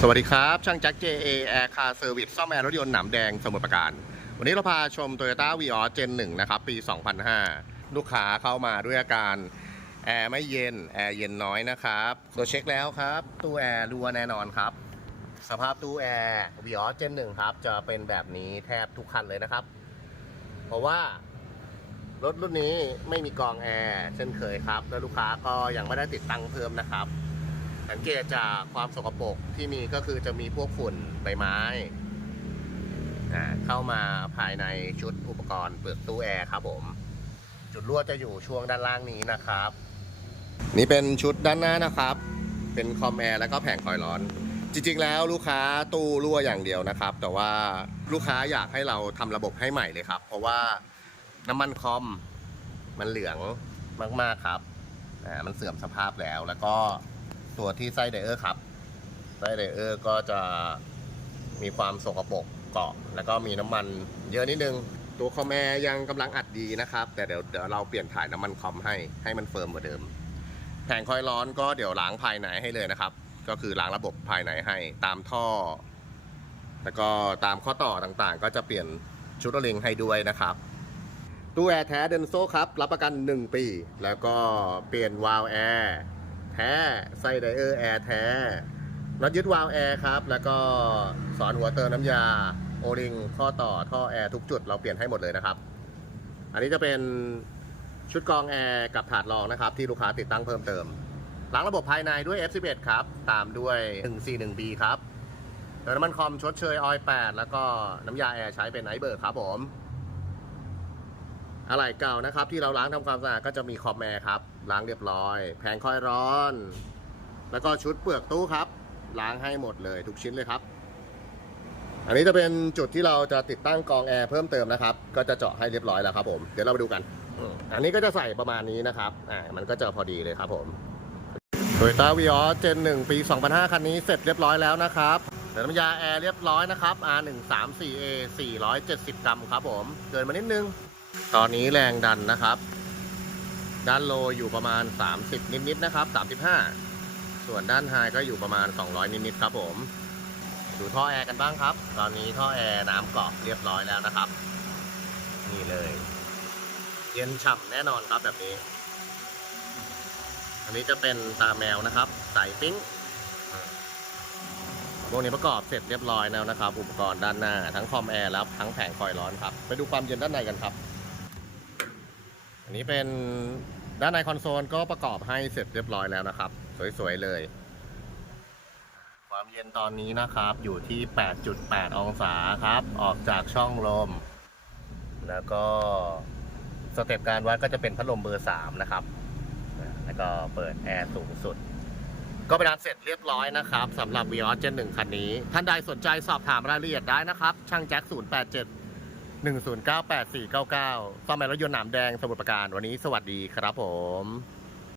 สวัสดีครับ ช่างแจ็ค JA Air Car Service ซ่อมแอร์รถยนต์หนามแดงสมุทรปราการ วันนี้เราพาชม Toyota v ีออ Gen 1 นะครับ ปี 2005 ลูกค้าเข้ามาด้วยอาการ แอร์ไม่เย็น แอร์เย็นน้อยนะครับตัวจเช็คแล้วครับ ตู้แอร์รัวแน่นอนครับ สภาพตู้แอร์ v ีออ Gen 1 ครับ จะเป็นแบบนี้แทบทุกคันเลยนะครับ เพราะว่ารถรุ่นนี้ไม่มีกองแอร์เช่นเคยครับ แล้วลูกค้าก็ยังไม่ได้ติดตั้งเพิ่มนะครับ สังเกตจากความสกปรกที่มีก็คือจะมีพวกฝุ่นใบไม้อ่าเข้ามาภายในชุดอุปกรณ์เปลือกตู้แอร์ครับผม จุดรั่วจะอยู่ช่วงด้านล่างนี้นะครับ นี่เป็นชุดด้านหน้านะครับ เป็นคอมแอร์แล้วก็แผงคอยร้อน จริงๆแล้วลูกค้าตู้รั่วอย่างเดียวนะครับ แต่ว่าลูกค้าอยากให้เราทำระบบให้ใหม่เลยครับ เพราะว่าน้ำมันคอมมันเหลืองมากๆครับมันเสื่อมสภาพแล้วแล้วก็ ตัวที่ไส้ไดเออร์ครับไส้ไดเออร์ก็จะมีความสกปรกเกาะ แล้วก็มีน้ำมันเยอะนิดนึง ตัวคอมแอร์ยังกำลังอัดดีนะครับ แต่เดี๋ยวเดี๋ยวเราเปลี่ยนถ่ายน้ำมันคอมให้ให้มันเฟิร์มกว่าเดิม แผงคอยร้อนก็เดี๋ยวล้างภายในให้เลยนะครับ ก็คือล้างระบบภายในให้ตามท่อ แล้วก็ตามข้อต่อต่างๆ ก็จะเปลี่ยนชุดโอลิงให้ด้วยนะครับตู้แอร์แท้เดนโซครับ รับประกัน 1 ปี แล้วก็เปลี่ยนวาล์วแอร์ แท้ไส้ไดเออร์แอร์แท้น็อตยึดวาล์วแอร์ครับ แล้วก็สอนหัวเติมน้ำยา โอริงข้อต่อท่อแอร์ทุกจุดเราเปลี่ยนให้หมดเลยนะครับ อันนี้จะเป็นชุดกรองแอร์กับถาดรองนะครับ ที่ลูกค้าติดตั้งเพิ่มเติมล้างระบบภายในด้วย F11 ครับ ตามด้วย 141B ครับแล้วน้ำมันคอมชดเชยออย8แล้วก็น้ำยาแอร์ใช้เป็นไอเบิร์กครับผม อะไหล่เก่านะครับ ที่เราล้างทำความสะอาดก็จะมีคอมแอร์ครับ ล้างเรียบร้อย แผงคอยร้อน แล้วก็ชุดเปลือกตู้ครับ ล้างให้หมดเลยทุกชิ้นเลยครับ อันนี้จะเป็นจุดที่เราจะติดตั้งกองแอร์เพิ่มเติมนะครับ ก็จะเจาะให้เรียบร้อยแล้วครับผมเดี๋ยวเราไปดูกันอันนี้ก็จะใส่ประมาณนี้นะครับอ่ามันก็จะพอดีเลยครับผมโตโยต้าวีออสเจน1ปี 2005 คันนี้เสร็จเรียบร้อยแล้วนะครับเดี๋ยวน้ำยาแอร์เรียบร้อยนะครับ R134A 470 กรัมครับผม เกินมานิดนึง ตอนนี้แรงดันนะครับ ด้านโลอยู่ประมาณ 30 นิดๆนะครับ 35 ส่วนด้านไฮก็อยู่ประมาณ 200 นิดๆครับผม ดูท่อแอร์กันบ้างครับ ตอนนี้ท่อแอร์น้ำเกาะเรียบร้อยแล้วนะครับ นี่เลย เย็นฉ่ำแน่นอนครับแบบนี้ อันนี้จะเป็นตาแมวนะครับใส่ปิ้งพวกนี้ประกอบเสร็จเรียบร้อยแล้วนะครับ อุปกรณ์ด้านหน้า ทั้งคอมแอร์แล้วทั้งแผงคอยร้อนครับ ไปดูความเย็นด้านในกันครับ อันนี้เป็นด้านในคอนโซลก็ประกอบให้เสร็จเรียบร้อยแล้วนะครับ สวยๆเลย ความเย็นตอนนี้นะครับอยู่ที่ 8.8 องศาครับ ออกจากช่องลม แล้วก็สเต็ปการวัดก็จะเป็นพัดลมเบอร์ 3 นะครับ แล้วก็เปิดแอร์สูงสุด ก็เป็นอันเสร็จเรียบร้อยนะครับสำหรับ v ีออสเจน1คันนี้ ท่านใดสนใจสอบถามรายละเอียดได้นะครับ ช่างแจ็ค087 1098499ซ่อมแอร์รถยนต์หนามแดงสมุทรปราการวันนี้สวัสดีครับผม